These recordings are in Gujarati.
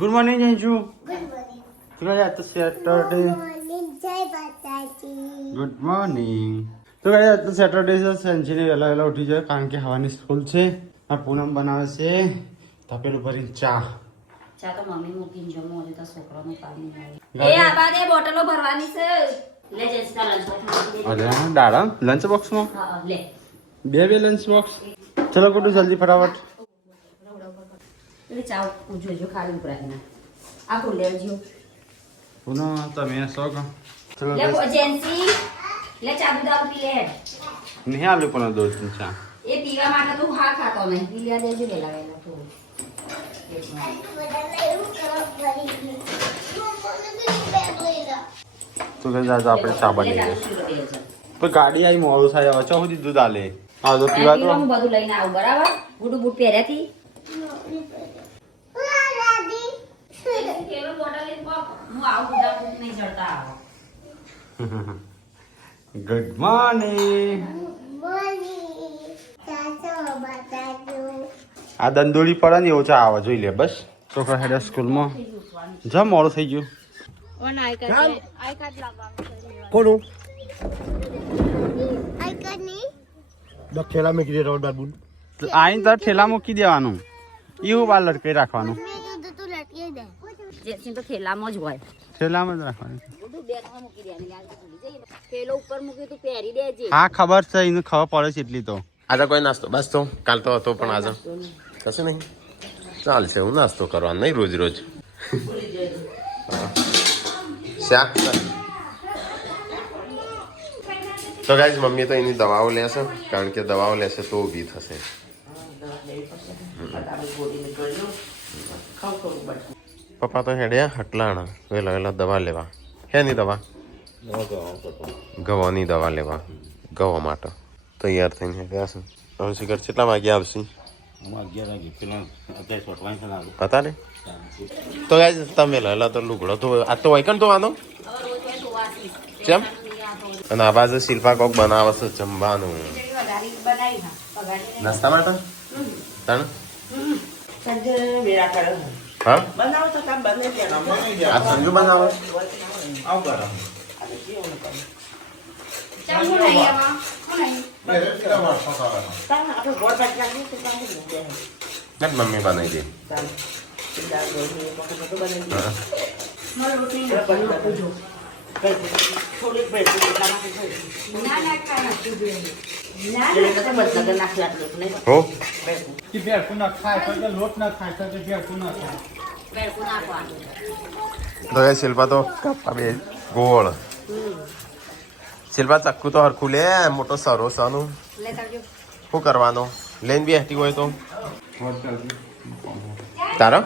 Good morning Jayanshu. Good morning. ચલો યાર તો સેટરડે. જય માતાજી. Good morning. તો યાર તો સેટરડે છે. સંજીને વહેલા વહેલા ઉઠી જાય કારણ કે હવાની સ્કૂલ છે. આ પૂનમ બનાવે છે તપેલું ભરીને ચા. ચા તો મમ્મી મૂકીને જમો હજી તો છોકરાનું પાણી નહીં. એ આ બાદ એ બોટલો ભરવાની છે. લે જેસકા લંચ બોક્સ. અરે દાડા લંચ બોક્સમાં હા લે. બે લંચ બોક્સ. ચલો કુટુ જલ્દી ફટાફટ. એટલે ચા જોજો ખાલી ઉપરાય ના. આ ફૂલ લેવજો. પુનો તમે શોખ. ચલો લે જેન્સી લે ચા દૂધ આવ પી લે. નહીં આલું પણ દો ચા. એ પીવા માટે તું હા ખાતો નહીં. પી લે દેજો વેલા વેલા થોડું. તો કઈ જાજો આપણે ચા બની ગઈ. તો ગાડી આવી મોડું થાય હવે ચો સુધી દૂધ આલે. હા તો પીવા તો હું બધું લઈને આવું બરાબર. બુટ બુટ પહેર્યાથી. Good morning. આ દંદોળી પડે ને એવું ચા આવે જોઈ લે બસ. છોકરા હેડે સ્કૂલમાં જા મોડું થઈ ગયું. કોનું ઠેલા મેં કીધે રોડ બાબુ આઈને તાર ઠેલા મૂકી દેવાનું. એવું બાર લટકાઈ રાખવાનું. જેન્સી તો થેલામાં જ હોય. ઠેલામાં જ રાખવાનું. બધું બેગમાં મૂકી દેવાની. યાર ભૂલી જઈએ. થેલો ઉપર મૂકી તું પહેરી દેજે. હા ખબર છે એને ખબર પડે છે એટલી તો. આજે કોઈ નાસ્તો બસ તો કાલ તો હતો પણ આજે કશું નહીં ચાલશે હું નાસ્તો કરવાનો નહીં રોજ રોજ શાક તો ગાઈઝ મમ્મી તો એની દવાઓ લેશે કારણ કે દવાઓ લેશે તો ઊભી થશે પપ્પા તો હેડ્યા હટલાણા વહેલા વહેલા દવા લેવા હેની દવા ગવાની દવા લેવા ગવા માટે તૈયાર થઈને હેડ્યા છે હવે શિખર કેટલા વાગ્યા આવશે પતા ને તો ગાય તમે લેલા તો લુગડો તો આ તો વૈકન તો આનો કેમ અને આ બાજુ શિલ્પા કોક બનાવે છે જમવાનું નાસ્તા માટે તણ હા આ સંજુ બનાવે મમ્મી બનાવી દે શિલ્પા તો બે ગોળ શિલ્પા ચક્કુ તો હરખું લે મોટો સરો સનું શું કરવાનો લઈને બી હેઠી હોય તો તારા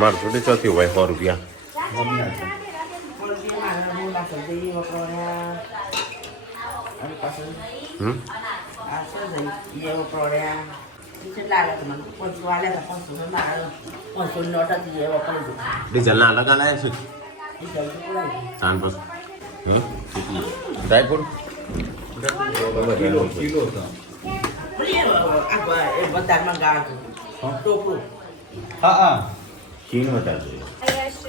મારતું તો ચોથી હોય 100 રૂપિયા ડીઝલ ના અલગ આલાય છે ચાંદ પર ડ્રાયફ્રૂટ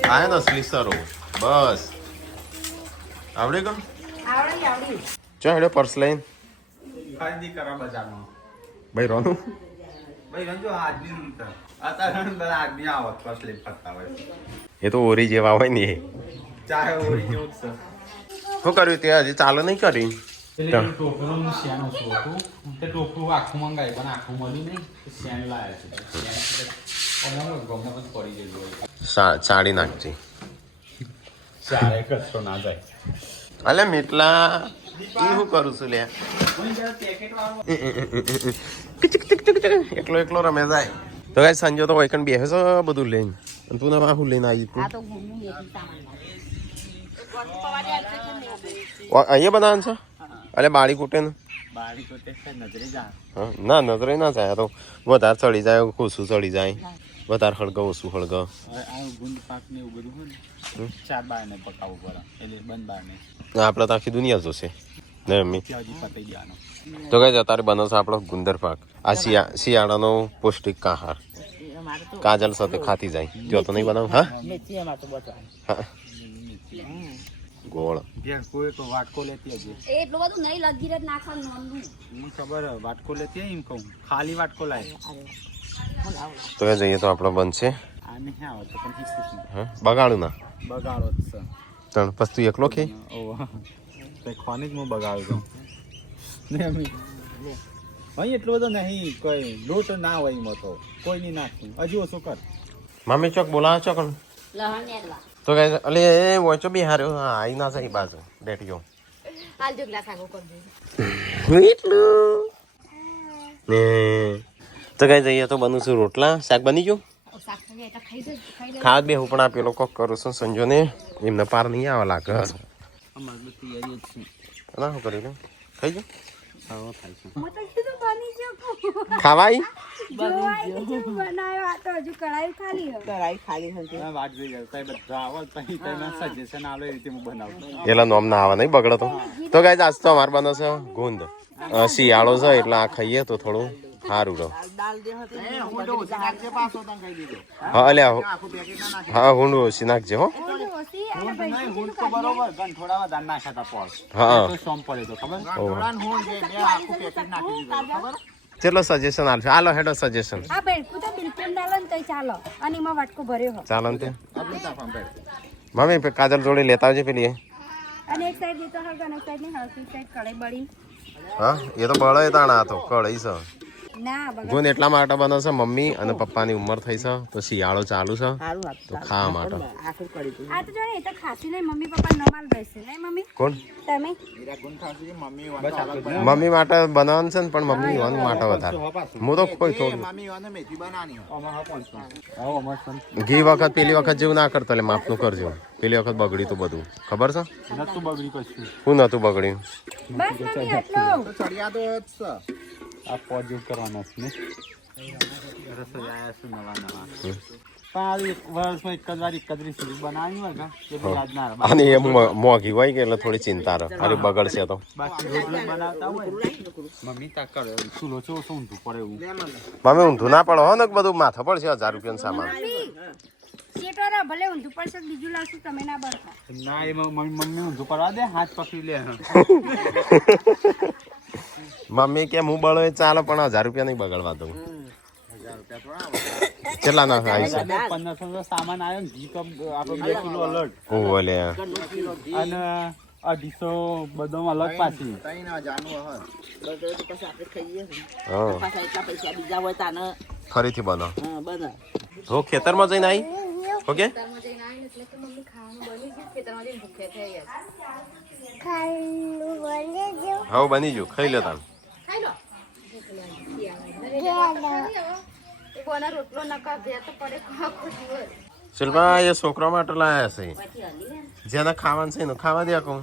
આયા તો સ્લીસરો બસ આવડે કો ચો હેડો પર્સ લઈને ખરીદી કરવા બજારમાં. ભાઈ રોનું ભાઈ રંજો આદમી અત્યારે બધા આદમી આવત પર સ્લીપ કરતા હોય. એ તો ઓરી જેવા હોય ને ચાહે ઓરી જેવું જ છે. શું કર્યું તે હજી ચાલુ નહીં કરી ટોપરું શેનું શું હતું તે ટોપરું આખું મંગાવ્યું પણ આખું મળ્યું નહીં શેન લાયા છે. સાડી નાખજે ચારે કચરો ના જાય. અલે મીટલા શું કરું છું લે એકલો રમે જાય તો કઈ સંજો તો વૈકન બેસે છે બધું લઈને અને તું ના શું લઈને આવી તું અહીંયા બનાવવાનું છે અલે બાળી કૂટે ને ના નજરે ના જાય તો વધારે ચડી જાય ઓછું ચડી જાય વધારે હળગો ઓછું હળગો આપણે તો આખી દુનિયા જોશે ને મમ્મી તો કઈ અત્યારે બને છે આપણો ગુંદર પાક આ શિયાળાનો પૌષ્ટિક આહાર કાજલ સાથે ખાતી જાય જો તો નહીં બનાવું હા હા. ગોળ કોઈ તો વાટકો લેતી હજી એટલું બધું નહીં લગી રહે નાખવાનું નોંધનું. મને ખબર હે, વાટકો લેતી હોય એમ કહું ખાલી વાટકો લાય તો એ જઈએ તો આપણો બનશે આ નહીં આવડતો પણ હિસ્સું હા બગાડું ના બગાડો જ છે તણ પછી તું એકલો ખે ઓહ તે ખોની જ હું બગાડું છું ને અમે ભાઈ એટલું બધું નહીં કોઈ લોટ ના હોય એમાં તો કોઈ નહીં નાખતું હજી ઓછું કર મમ્મી ચોક બોલાવો ચોક લહણ નેરવા. તો કઈ અલે એ વોચો બી હાર્યો હા આઈ ના જાય બાજુ બેઠ્યો એટલું ને તો કઈ જઈએ તો બનું છું રોટલા શાક બની ગયું ખાવા બે હું પણ આ પેલો કોક કરું છું સંજો ને એમને પાર નહીં આવે લાગે અમારે તો તૈયારી જ છે ના શું કર્યું ખાઈ ગયો ખાવા થાય છે ખાવાય વાત જોઈ જાય કઈ બધા આવડ પછી કઈ સજેશન આવે એ રીતે હું બનાવું એટલે નોમ ના આવે નહીં બગડો તો ગાઈસ આજ તો અમારે બને છે ગુંદ શિયાળો છે એટલે આ ખાઈએ તો થોડું સારું રહો હા અલ્યા હા હું ઓછી નાખજે હો હા ચલો સજેશન આલજો હાલો હેડો સજેશન ચાલો ને તે મમ્મી કાજલ જોડે લેતા આવજે પેલી હા એ તો બળે તાણા તો કળઈ છે ગુણ એટલા માટે બને છે મમ્મી અને પપ્પાની ઉંમર થઈ છે તો શિયાળો ચાલુ છે તો ખાવા માટે કોણ મમ્મી માટે બનાવવાનું છે ને પણ મમ્મી યુવાનું માટે વધારે હું તો કોઈ થોડું ઘી વખત પેલી વખત જેવું ના કરતો એટલે માપનું કરજો પેલી વખત બગડ્યું તું બધું ખબર છે શું નતું બગડ્યું આ પોઝિટિવ કરવાના છે ને રસોઈ આયા છે નવા નવા પણ એક વર્ષમાં એક જ વાર 31 સુધી બનાવ્યું હોય ને એ બી યાદ ના રહે અને એ મોંઘી હોય કે એટલે થોડી ચિંતા રહે અરે બગડશે તો બાકી રોટલી બનાવતા હોય મમ્મી તા કરે ચૂલો છો શું ઊંધું પડે એવું મમ્મી ઊંધું ના પડો હો ને બધું માથે પડશે 1000 રૂપિયાનો સામાન ના એ મમ્મી ઊંધું પડવા દે હાથ પકડી લે મમ્મી કે હું બળો એ ચાલે પણ 1000 રૂપિયા નહીં બગાડવા દઉં કેટલા ના આવી છે 1500 સામાન આવ્યો ને ઘી તો આપણે 2 કિલો અલગ ઓલે અને 250 બદામ અલગ પાછી ફરીથી બનો હો ખેતરમાં જઈને આવી ઓકે હા બની ગયું ખાઈ લે તાન શિલ્પા એ છોકરા માટે લાયા છે જેને ખાવાનું છે એનું ખાવા દે કહું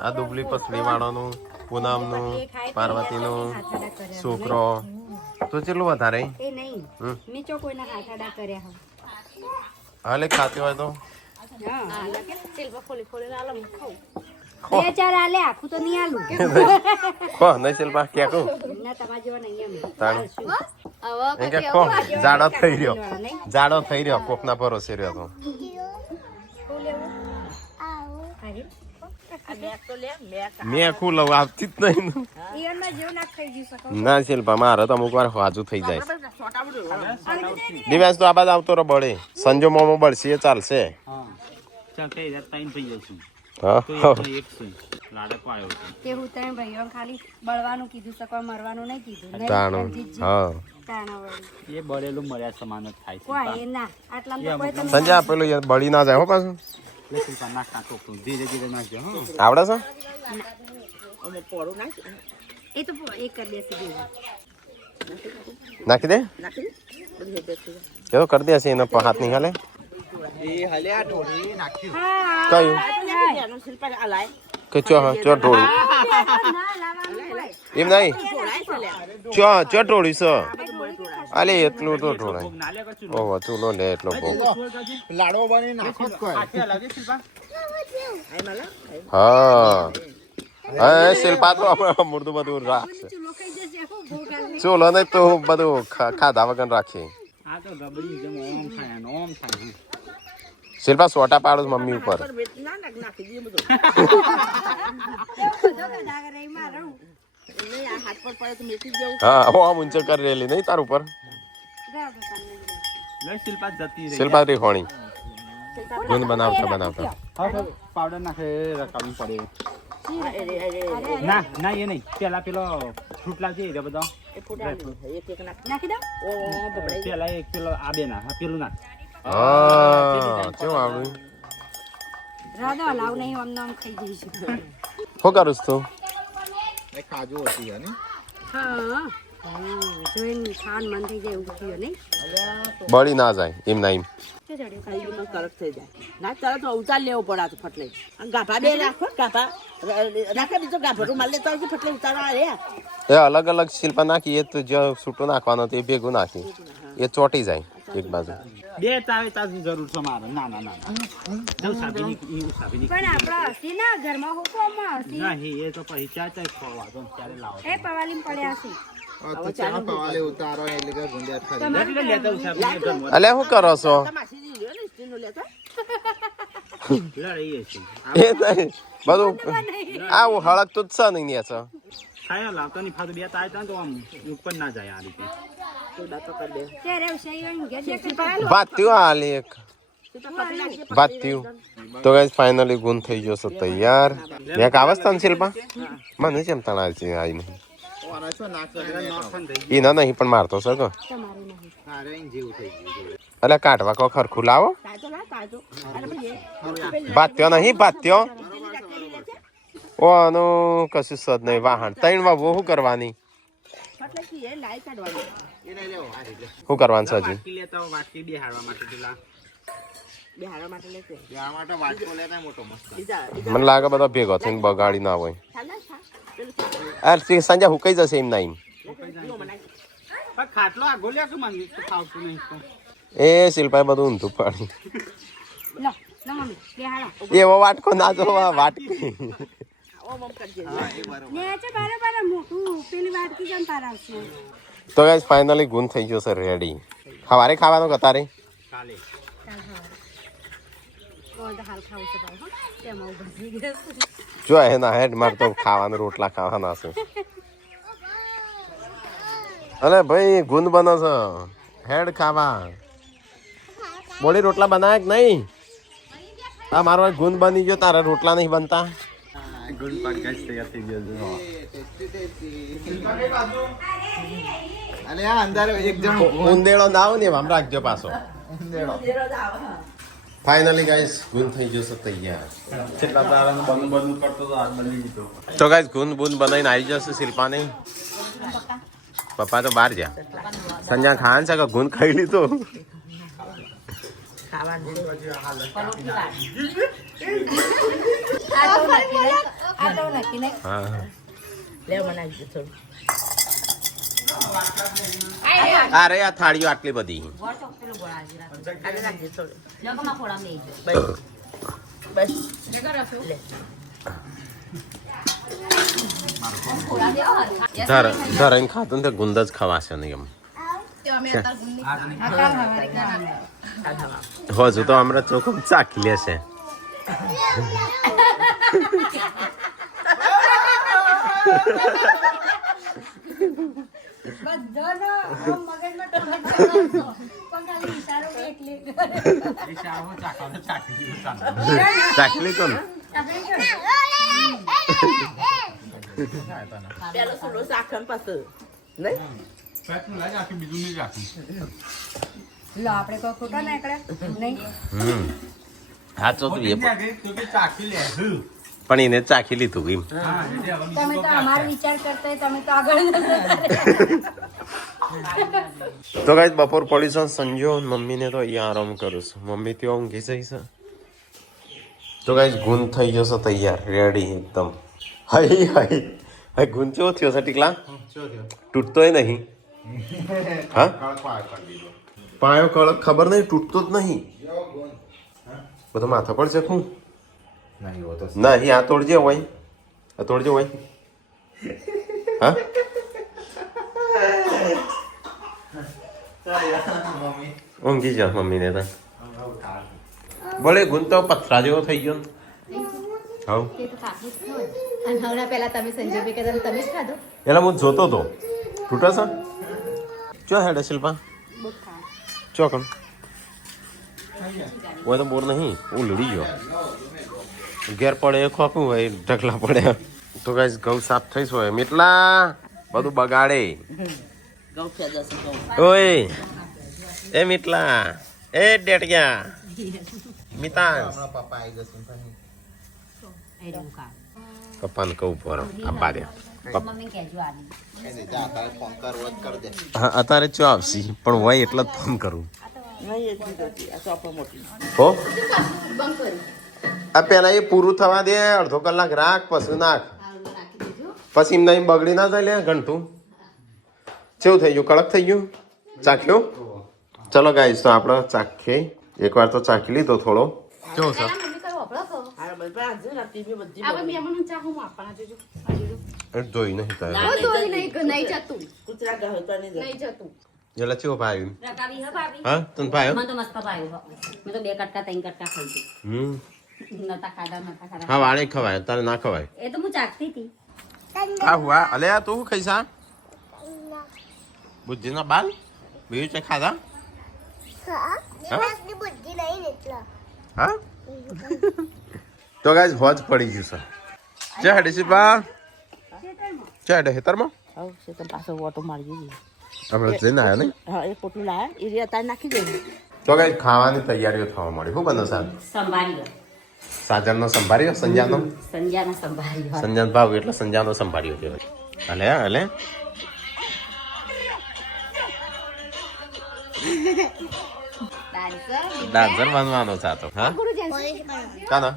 આ દુબલી પસલી વાળાનું પૂનમનું પાર્વતીનું છોકરો તો કેટલું વધારે હાલે ખાતી હોય તો શિલ્પા કે કહું જાડો થઈ રહ્યો કોકના ભરોસે રહ્યો તો મેં ખું લઉં આવતી જ નહીં ના શિલ્પા મારે તો અમુક વાર હાજુ થઈ જાય દિવ્યાંશ તો આ બાદ આવતો રહો બળે સંજો મોમો બળશે એ ચાલશે સંજય પેલું બળી ના જાય હો પાછું ધીરે ધીરે નાખજો આવડે છે નાખી દે ચલો કરી દેશે એનો હાથ નહીં હાલે કયું કે ચો ઢોળી એમ નહીં ચો ઢોળી છે અલે એટલું તો ઢોળાય ઓહો ચૂલો લે એટલો બહુ હા હા શિલ્પા તો મૂર્તું બધું રાખશે ચૂલો નહીં તો બધું ખાધા વગર રાખીએ આ તો ગબડી જેમ ઓમ થાય ને ઓમ થાય. શિલ્પા સોટા પાડો છો મમ્મી ઉપર. હા ઓમ ઊંચો કરી રહેલી નહીં તાર ઉપર. લે શિલ્પા જતી રહી. શિલ્પા રીખોણી ગુંદ બનાવતા હા પાવડર નાખે રકાવી પડે. ના ના એ નહીં પેલા પેલો ફ્રૂટ લાવજે એ બધો પેલા એક પેલો આ બે ના પેલું ના હા કેવું આવડું. શું કરું તું? કાજુ હતી હે ને બળી ના જાય એમ ના એમ. ઉતાર લેવો પડે ફટલે ગાભા બે રાખો ગાભા રાખે બીજો ગાભો રૂમાલ લેતો આવજો ફટલે ઉતારવા રે. એ અલગ અલગ શિલ્પા નાખી એ તો જો છૂટું નાખવાનો એ ભેગું નાખી એ ચોટી જાય એક બાજુ. બે તાવે તાજની જરૂર છે મારે. ના ના ના જો સાબીની પણ આપણા હસી ના ઘરમાં હુકમમાં હસી નહીં એ તો પછી ચા ચા ખોવા દો ત્યારે લાવો. એ પવાલીમ પડ્યા છે. તો ચા પવાલે ઉતારો એટલે કે ગુંડિયા ખરી એટલે લેતા ઉસાબીને ઘરમાં અલ્યા શું કરો છો? માસી લ્યો ને સ્ટીનો લેતા લઈએ છીએ. એ નહીં બધું આવું હળકતું જ છે નહીં ને છે. ખાયો લાવતો ની ફાતો બે તાય તો આમ ઉપર ના જાય આ રીતે. ત્યારે ઉસાઈ ઘેર દેખાય ભાત્યું હાલ એક ભાત્યું. તો ગાઈસ ફાઇનલી ગુણ થઈ ગયો છે તૈયાર. એક આવસ્તાન શિલ્પા મને જેમ તણાવ છે આઈ નહીં ઓરા છો નાક કરે ઈ ના નહીં પણ મારતો છે કે હારે જેવું થઈ ગયું. અલ્યા કાઢવા કો ખરખું લાવો. તાજો લા તાજો અરે ભાઈ ભાત્યો નહીં ભાત્યો ઓનું કશું સદ નહીં વાહન 3 માં શું કરવાની ફટલે કી એ લાઈ કાઢવાની એ નહીં લેવો આ રીતે શું કરવાનું છે હજી? વાટકી લેતા હો, વાટકી બેહાડવા માટે પેલા બે હારા માટે લેતે આ માટે વાટકો લેતા મોટો મસ્ત. બીજા મને લાગે બધા ભેગો થઈને બગાડી ના હોય. ખાલા ખા પેલું આ સાંજે હુકાઈ જશે એમ ના એમ. લો મનાઈ પણ ખાટલો આ ગોલ્યા કે મને તો ખાવતું નહીં તો. એ શિલ્પાએ બધું ઊંધું પાડી. લો લો મમ્મી બેહાડો એવો વાટકો ના જોવા વાટકી. ઓમ ઓમ કરજે ને છે બરાબર મોટું પેલી વાટકી જમ પારાવશે તો ગાઈસ ફાઇનલી ગુણ થઈ ગયો છે રેડી. સવારે ખાવાનું કતારે કાલે કોઈ હાલ ખાવું છે ભાઈ હો તેમાં ઉભી ગઈ જો હે ના હેડ માર તો ખાવાનું રોટલા ખાવાના છે. અરે ભાઈ ગુંદ બનો છે હેડ ખાવા. બોલી રોટલા બનાવે કે નહીં? આ મારો ગુંદ બની ગયો તારા રોટલા નહીં બનતા. ગુડ podcast તૈયાર થઈ ગયો છે. અને આ અંદર એક જણ ઉંદેડો ના આવે ને આમ રાખજો પાછો. ફાઇનલી ગાઈસ ગુંદ થઈ ગયો છે તૈયાર. કેટલા તારાનું બંધ બંધ કરતો તો હાથ બની દીધો. તો ગાઈસ ગુંદ બુંદ બનાવીને આવી જશે શિલ્પાને. પપ્પા તો બહાર ગયા. સંજા ખાન છે કે ગુંદ ખાઈ લીધો. ખાવાનું પલોઠી વાળ. આ તો નક્કી નહીં હા લે મનાઈ દે થોડું અરે આ થાળીઓ આટલી બધી. ગોળ ચોક પેલું ગોળ આજે રાત્રે. આજે રાખજે થોડું લગમાં ફોડા મેં બસ બસ શું કરો છો? લે ફોડા દેવો ધરાઈને ખાતું ને તે ગુંદ જ ખવાશે નહીં એમ. હજુ તો હમણાં ચોખ્ખું ચાખી લેશે. બધાનો આમ મગજમાં ટમેટો પણ ખાલી ઈશારો કે એટલે ચાખી લીધો ને. પેલો સુલો સાખન પાછું નહીં બીજું નહીં રાખું. લો આપણે કોઈ ખોટા નીકળે નહીં હા ચોખ્ખું એ ચાખી લે. પણ એને ચાખી લીધું એમ. તમે તો અમારો વિચાર કરતા હોય, તમે તો આગળ નતા. તો ગાઈસ બપોર પડી છે સંજો મમ્મીને તો અહીંયા આરામ કરું છું. મમ્મી ત્યાં ઊંઘી જાય છે. તો ગાઈસ ગુંદ થઈ ગયો છે તૈયાર રેડી એકદમ. હાય હાય હાય ગુંદ કેવો થયો છે ટીકલા? તૂટતોય નહીં. હા પાયો કળક ખબર નહીં તૂટતો જ નહીં. બધો માથા પર છે શું? નહીં આ તોડજે હોય આ તોડજે હોય. હા ઊંઘી જા મમ્મીને તો બોલે ગુણ તો પથરા જેવો થઈ ગયો ને હવ તે તો કાકી જ હોય. અને હમણાં પહેલા તમે સંજયભાઈ કહેતા તમે જ ખાધો. એટલે હું જોતો તો તૂટે છે ચો હેડે શિલ્પા ચોકન હોય તો બોર નહીં હું લડી ગયો ઘેર પડે એ ખોખું હોય ઢગલા પડે તો ગાઈસ ઘઉં સાફ થઈશ હોય એટલા બધું બગાડે ઘઉં ફેદા છે ઘઉં. ઓય એ મીટલા એ ડેટિયા મિતાંશ પપ્પા આવી જશે પછી. પપ્પાને કહું પર આપવા દે મમ્મી કહેજો આની. એને જા તારે ફોન કરવો જ કર દે. હા અત્યારે ચો આવશી પણ હોય એટલે જ ફોન કરું નહીં એ જ નથી. આ ચોપા મોટી. હો બંધ કર્યું. આ પેલા એ પૂરું થવા દે અડધો કલાક રાખ પછી નાખ હાલમાં નાખી દેજો. પછી એમને એમ બગડી ના જાય લે ઘંટું કેવું થઈ ગયું કડક થઈ ગયું ચાખ્યું ચલો ગાઈસ તો આપણે ચાખીએ એકવાર તો ચાખી લીધો થોડો કેવો છે પહેલા મમ્મી કરો વપરાશો. આ બધા આજે ના ટીવી બધી આ બધી મહેમાનો ચા હું આપવાના જોજો. આ જોજો. જોઈ નહીં થાય કોઈ દોરી નહીં જતું. કૂતરા ગહતા નહીં નહીં જતું. એટલે ચેવો ભાઈ રકાબી હે ભાભી. હા તને ભાઈ મને તો મસ્ત ભાવ્યું હો. મેં તો 2 કટકા 3 કટકા ખાઈ ગઈ. નતા ખાધા. હા વાળે ખવાય તારે ના ખવાય એ તો હું ચાખતી હતી. આ હુઆ અલે આ તું ખાઈસા બુદ્ધિના બાલ બીજું છે ખાધા હા એનાની બુદ્ધિ નહીં ને એટલા હા તો ગાઈસ હોજ પડી ગયું છે જય હડીસીબા જય હડે હેતરમાં આવ છે તો પાછો ઓટો મારી ગઈ. આપણે જઈને આવ્યા નહીં હા એ પોટલું લાયા એ રહ્યા તાર નાખી દે. તો ગાઈસ ખાવાની તૈયારીઓ થવા મળી શું બને સાહેબ સંભાળ્યો. સાજરનો સંભાળ્યો સંજાનો સંજ્ઞાને સંભાળ્યો. સંજાન ભાવ એટલે સંજાનો સંભાળ્યો કહેવાય હલે હલે ડાન્સર બનવાનો છે આ તો હા કાના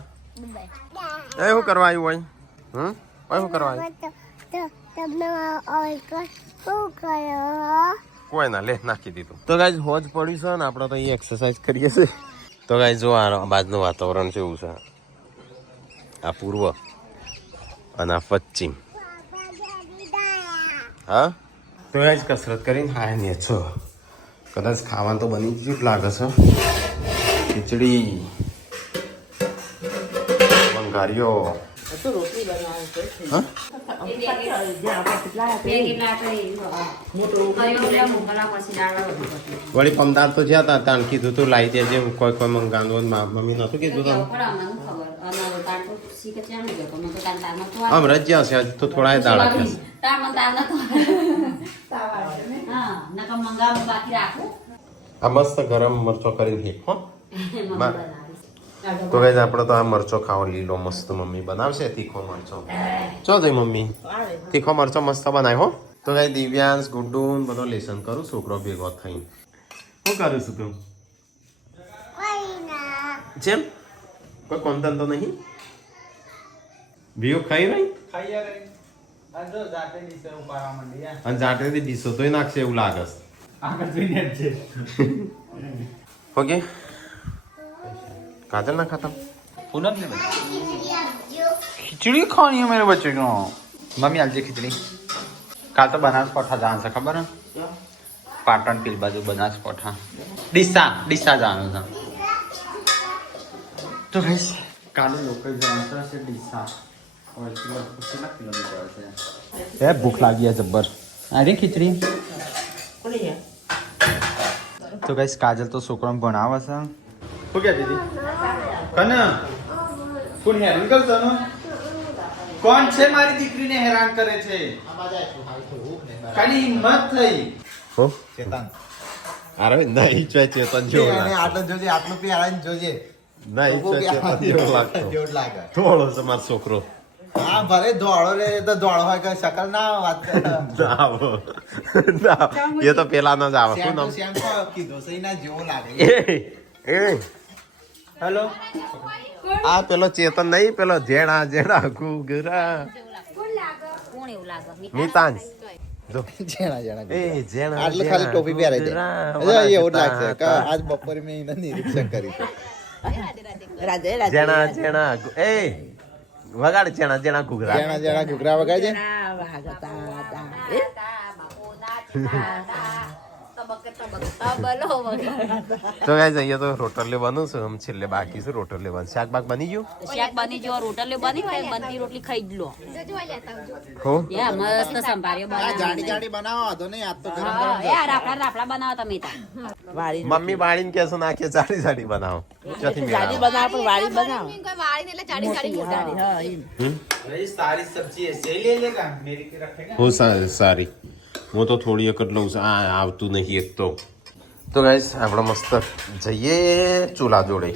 એ શું કરવા આવ્યું હોય ઓય શું કરવા આવ્યું તમને શું કરો કોઈ ના લે નાખી દીધું તો ગાઈઝ હોજ પડ્યું છે ને આપણે તો અહીં એક્સરસાઇઝ કરીએ છીએ તો ગાઈઝ જો આ બાજુનું વાતાવરણ છે એવું છે આ પૂર્વ અને આ પશ્ચિમ હા તો ગાઈઝ કસરત કરીને હા ને છો કદાચ ખાવાનું તો બની જ લાગે છે ખીચડી બંગારીઓ તો રોટલી બનાવે છે. હા જ્યાં આપણે કેટલા બે કેટલા આપણે મોટું કર્યો એટલે મોકલા પછી દાળ વધુ. વળી પમદાર તો જ્યાં હતા ત્યાં કીધું તું લાવી દેજે કોઈ કોઈ મંગાવું મમ્મી નતું કીધું તમે ખબર અમને ખબર અને તાર તો શીખે છે ને તો મને તો તાર તો આમ રજ્યા છે હજુ તો થોડા દાડા છે તાર મને તાર તો હા નકમ મંગાવ બાકી રાખું. આ મસ્ત ગરમ મરચો કરીને હીટ હો મમ્મી બનાવીશ. તો ગાઈઝ આપણે તો આ મરચો ખાવો લીલો મસ્ત મમ્મી બનાવશે તીખો મરચો ચો જઈ મમ્મી તીખો મરચો મસ્ત બનાવ્યો હો તો ગાઈ દિવ્યાંશ ગુડ્ડુ બધો લેસન કરું છોકરો ભેગો થઈને શું કરું છું તું જેમ કોઈ કોંતન તો નહીં બીઓ ખાઈ રહી ખાઈ રે આ જો જાતે નીચે ઉપાડવા માંડી યાર. અને જાટેથી ડીસો તોય નાખશે એવું લાગે છે આગળ જોઈને જ છે. ઓકે काजल ना खाता पूनम ने खिचड़ी खानी है मेरे बच्चे को मम्मी आज खिचड़ी काल तो बनास कोठा जान से खबर है पाटन की बाजू बनास कोठा डिस्सा जानो था तो गाइस काल लोकल जान से डिस्सा और कितना किलोमीटर से है भूख लगी है जब्बर अरे खिचड़ी કોની છે? तो गाइस काजल तो छोकरा बनावा છે हो गया दीदी कना कोण હેરાન કરતો નો કોણ છે મારી દીકરીને હેરાન કરે છે કાની હિંમત થઈ हो ચેતન अरे नहीं चेतन जो અને આટલું જોજે આટલું પી આવીને જોજે नहीं चेतन जो लागतो જેવું લાગે થોડો સમાર છોકરો હા ભલે દોડો લે એ તો દોડો હોય કે શકલ ના વાત કરે. જાવો એ તો પેલા ના જાવ શું નામ શ્યામ તો કીધું છે એના જેવું લાગે એ હેલો આ પેલો ચેતન નહીં પેલો જેણા જેણા ઘૂઘરા કોણ એવું લાગે મિતાંશ જો જેણા જેણા એ જેણા આટલું ખાલી ટોપી પહેરાઈ દે એવું જ લાગશે કે આજ બપોરે મેં એનું નિરીક્ષણ કર્યું હતું. રાધે જેણા જેણા એ વગાડ જેણા જેણા ઘૂઘરા જેણા જેણા ઘૂઘરા વગાડજે. તો ગાઈસ અહીંયા તો રોટલી બનું છે આમ છેલ્લે બાકી છે રોટલી બન શાક બાક બની ગયું શાક બની જો રોટલી બની હોય બનતી રોટલી ખાઈ જ લો હો યા મસ્ત સંભાળ્યો બનાવો જાડી જાડી બનાવો વાંધો નહીં આજ તો ગરમ હા, યાર રાફડા બનાવો તમે તા વાળી મમ્મી બાળીને કેસો નાખે જાડી જાડી બનાવો ક્યાંથી જાડી મેળાવો? બનાવો પણ વાળી બનાવો વાળી એટલે જાડી જાડી મોટા હા એમ भाई सारी सब्जी ऐसे ही ले लेगा मेरे के रखेगा હું સારી હું તો થોડી વખત લઉં છું આ આવતું નહીં એક તો ગાઈસ આપણે મસ્ત જઈએ ચૂલા જોડે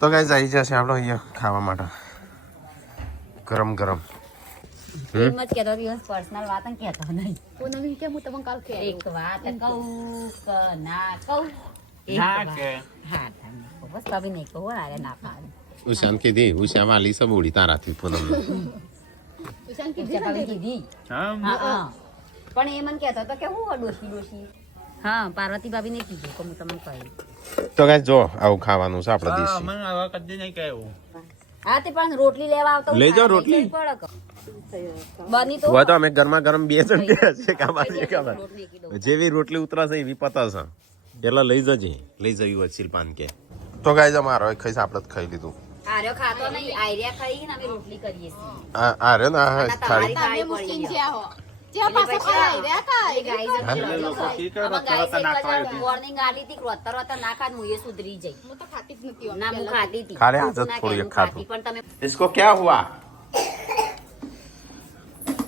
તો ગાઈસ આવી જશે આપણે અહીંયા ખાવા માટે ગરમ ગરમ એમ જ કહેતો કે પર્સનલ વાત ન કહેતો નહીં પૂનમ કે હું તમને કાલ કે એક વાત કહું કે ના કહું ના કે હા તમે બસ કભી નહીં કહો અરે ના પાડે ઉષાન કીધી ઉષા વાલી સબોડી તારાથી પૂનમ ઈશાન કભી કીધી હા હા પણ એ મને કહેતો હતો કે હું ડોશી હા પાર્વતી ભાભી ને કીધું કે હું તમને કહ્યું તો ગાઈસ જો આવું ખાવાનું છે આપણે દેશી मन आवा कदी नहीं कहूं હા તે પણ રોટલી લેવા આવતો લઈ જાઓ રોટલી. બની તો હોય તો અમે ગરમા ગરમ બે જણ ત્યાં છે કાબા છે કાબા જેવી રોટલી ઉતરાશે એવી પતાશે પેલા લઈ જજે લઈ જયું હોય શિલ્પાન કે તો ગાઈસ અમારો ખાઈશ આપણે જ ખાઈ લીધું આર્યો ખાતો નહીં આયરિયા ખાઈ ને અમે રોટલી કરીએ છીએ આ રે ના થાળી થાળી મુસ્લિમ પડી છે આહો જે પાછો કરાઈ રહ્યા કા વોર્નિંગ આલી હતી રોતર રોતર ના ખાત મુએ સુધરી જઈ હું તો ખાતી જ નથી ના હું ખાતી હતી ખાલી આદત ના થોડી કે હું ખાતું. ખાતી, પણ તમે इसको क्या हुआ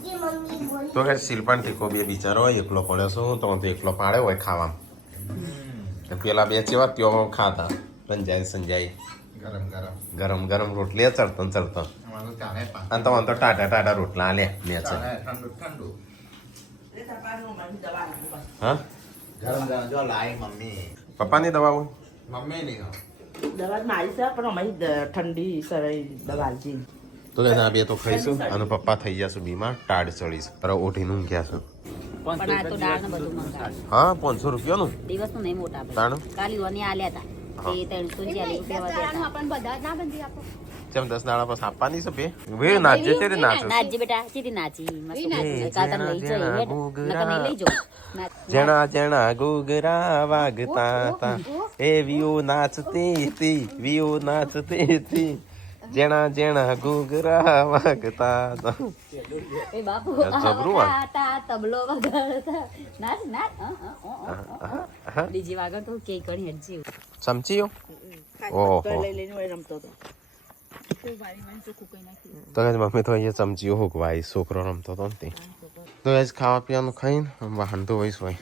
ये मम्मी बोली તો કે શિલ્પાન ઠીકો બે બિચારો હોય એકલો પડ્યો છું તો એકલો પાડે હોય ખાવામાં પેલા બે ચેવા ત્યોમાં ખાતા રંજાઈ સંજાઈ ગરમ ગરમ ગરમ ગરમ રોટલી ચડતો ચડતો અમારું ચાલે પા અને તો ટાટા ટાટા રોટલા લે મેં છે ઠંડુ ઠંડુ હા ગરમ ગરમ જો લાઈ મમ્મી પપ્પાની દવા હોય મમ્મી નહીં દવા મારી છે પણ અમારી ઠંડી સરાઈ દવા છે તો કે આ બે તો ખાઈશું અને પપ્પા થઈ જશું બીમાર ટાઢ ચડીશ પર ઓઢીનું ગયા છું પણ આ તો દાળ ને બધું મંગાવ્યું હા 500 રૂપિયાનું દિવસનું નહીં મોટા ભાઈ તાણું કાલી ઓની આલ્યા હતા એ 300 ની આલી દેવા દેતા પણ બધા ના બંધી આપો જેમ 10 દાડા પછી આપવાની છે બે વે નાચે છે રે નાચો નાચજી બેટા સીધી નાચી મસ્ત કાલ તમે લઈ જઈ હેડ નકર નહીં લઈ જાઓ જેણા જેણા ઘૂઘરા વાગતા તા એ વિયો નાચતી હતી વિયો નાચતી હતી જેણા જેણા ઘૂઘરા વાગતા તા એ બાપુ જબરું આ. તા તબલો વગાડતા નાચ નાચ બીજી વાગડ તો કે કરી હેડજી સમજીયો ઓહો લઈ લઈને હોય રમતો હતો તો ગાઈસ મમ્મી તો અહીંયા ચમચીઓ હુકવાઈ છોકરો રમતો હતો ને તે તો ગાઈસ ખાવા પીવાનું ખાઈને વાહન તો વહીશ હોય